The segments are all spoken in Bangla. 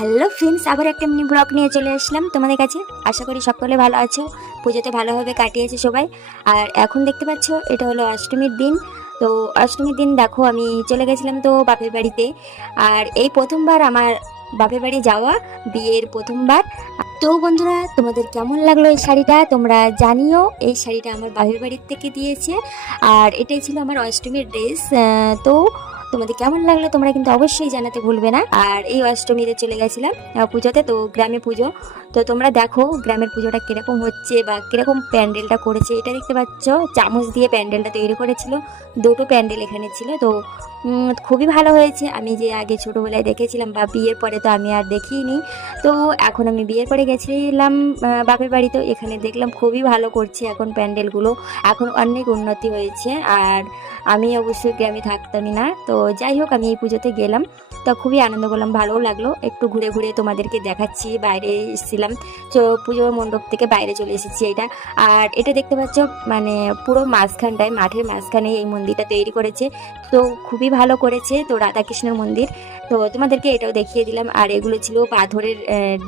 হ্যালো ফ্রেন্ডস, আবার একটা মিনি ব্লগ নিয়ে চলে আসলাম তোমাদের কাছে। আশা করি সকলে ভালো আছো, পুজোতে ভালোভাবে কাটিয়েছে সবাই। আর এখন দেখতে পাচ্ছ এটা হলো অষ্টমীর দিন। তো অষ্টমীর দিন দেখো আমি চলে গেছিলাম তো বাপের বাড়িতে। আর এই প্রথমবার আমার বাপের বাড়ি যাওয়া, বিয়ের প্রথমবার। তো বন্ধুরা, তোমাদের কেমন লাগলো এই শাড়িটা তোমরা জানিও। এই শাড়িটা আমার বাপের বাড়ির থেকে দিয়েছে, আর এটাই ছিল আমার অষ্টমীর ড্রেস। তো তোমাদের কেমন লাগলো তোমরা কিন্তু অবশ্যই জানাতে ভুলবে না। আর এই অষ্টমীতে চলে গেছিলাম পুজোতে, তো গ্রামে পুজো। তো তোমরা দেখো গ্রামের পুজোটা কিরকম হচ্ছে বা কিরকম প্যান্ডেলটা করেছে। এটা দেখতে পাচ্ছ চামচ দিয়ে প্যান্ডেলটা তৈরি করেছিল, দুটো প্যান্ডেল এখানে ছিল। তো খুবই ভালো হয়েছে। আমি যে আগে ছোটোবেলায় দেখেছিলাম বা বিয়ের পরে তো আমি আর দেখিনি। তো এখন আমি বিয়ের পরে গেছিলাম বাপের বাড়ি, তো এখানে দেখলাম খুবই ভালো করছে এখন প্যান্ডেলগুলো। এখন অনেক উন্নতি হয়েছে। আর আমি অবশ্যই গ্রামে থাকতামই না, তো যাই হোক আমি এই পুজোতে গেলাম, তো খুবই আনন্দ করলাম, ভালোও লাগলো। একটু ঘুরে ঘুরে তোমাদেরকে দেখাচ্ছি। বাইরে এসেছিলাম, তো পুজোর মণ্ডপ থেকে বাইরে চলে এসেছি এটা। আর এটা দেখতে পাচ্ছ মানে পুরো মাঝখানটায়, মাঠের মাঝখানে এই মন্দিরটা তৈরি করেছে। তো খুবই ভালো করেছে। তো রাধাকৃষ্ণের মন্দির, তো তোমাদেরকে এটাও দেখিয়ে দিলাম। আর এগুলো ছিল পাথরের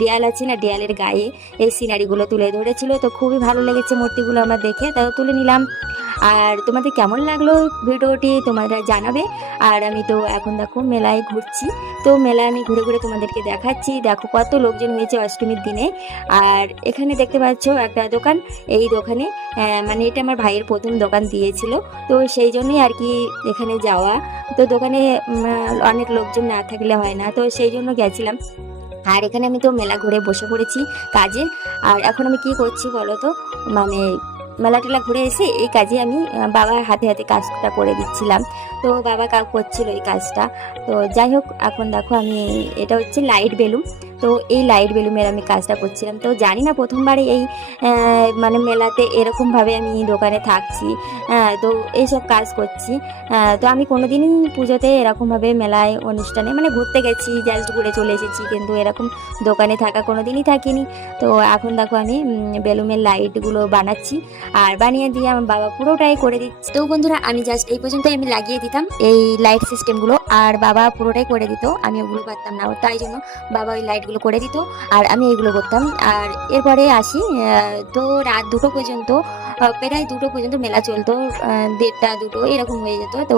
দেয়াল আছে না, দেয়ালের গায়ে এই সিনারিগুলো তুলে ধরেছিল। তো খুবই ভালো লেগেছে মূর্তিগুলো আমরা দেখে, তাও তুলে নিলাম। আর তোমাদের কেমন লাগলো ভিডিওটি তোমরা জানাবে। আর আমি তো এখন দেখো মেলায় ঘুরছি, তো মেলায় আমি ঘুরে ঘুরে তোমাদেরকে দেখাচ্ছি। দেখো কত লোকজন হয়েছে অষ্টমীর দিনে। আর এখানে দেখতে পাচ্ছ একটা দোকান, এই দোকানে মানে এটা আমার ভাইয়ের প্রথম দোকান দিয়েছিল, তো সেই জন্যই আর কি এখানে যাওয়া। তো দোকানে অনেক লোকজন না থাকলে হয় না, তো সেই জন্য গেছিলাম। আর এখানে আমি তো মেলা ঘুরে বসে পড়েছি কাজে। আর এখন আমি কি করছি বলো তো, মানে মেলা টেলা ঘুরে এসে এই কাজে আমি বাবার হাতে হাতে কাজটা করে দিচ্ছিলাম। তো বাবা করছিল এই কাজটা। তো যাই হোক এখন দেখো আমি, এটা হচ্ছে লাইট বেলুন। তো এই লাইট বেলুনের আমি কাজটা করছিলাম। তো জানি না প্রথমবারে এই মানে মেলাতে এরকমভাবে আমি দোকানে থাকছি, তো এইসব কাজ করছি। তো আমি কোনোদিনই পুজোতে এরকমভাবে মেলায় অনুষ্ঠানে মানে ঘুরতে গেছি, জাস্ট ঘুরে চলে এসেছি, কিন্তু এরকম দোকানে থাকা কোনোদিনই থাকিনি। তো এখন দেখো আমি বেলুনের লাইটগুলো বানাচ্ছি, আর বানিয়ে দিয়ে আমার বাবা পুরোটাই করে দিচ্ছে। তো বন্ধুরা, আমি জাস্ট এই পর্যন্তই আমি লাগিয়ে দিতাম এই লাইট সিস্টেমগুলো, আর বাবা পুরোটাই করে দিত। আমি ওগুলো পারতাম না, তাই জন্য বাবা ওই লাইটগুলো করে দিত আর আমি এইগুলো করতাম। আর এরপরে আসি, তো রাত 2টো পর্যন্ত, প্রায় 2টো পর্যন্ত মেলা চলতো। 1:30 2টো এরকম হয়ে যেত। তো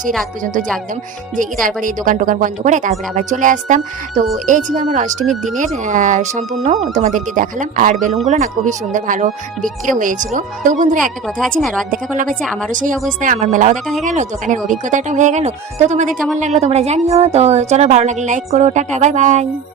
সেই রাত পর্যন্ত জাগতাম, জেগে তারপরে এই দোকান টোকান বন্ধ করে তারপরে আবার চলে আসতাম। তো এই ছিল আমার অষ্টমীর দিনের সম্পূর্ণ তোমাদেরকে দেখালাম। আর বেলুনগুলো না খুবই সুন্দর, ভালো বিক্রি হয়েছিল। তো বন্ধুরা, একটা কথা আছে না, রাত দেখা করলে পাচ্ছে, আমারও সেই অবস্থায়, আমার মেলাও দেখা হয়ে গেল, দোকানের অভিজ্ঞতাটা হয়ে গেল। তো তোমাদের কেমন লাগলো তোমরা জানিও। তো চলো, ভালো লাগলে লাইক করো, টাটা, বাই বাই।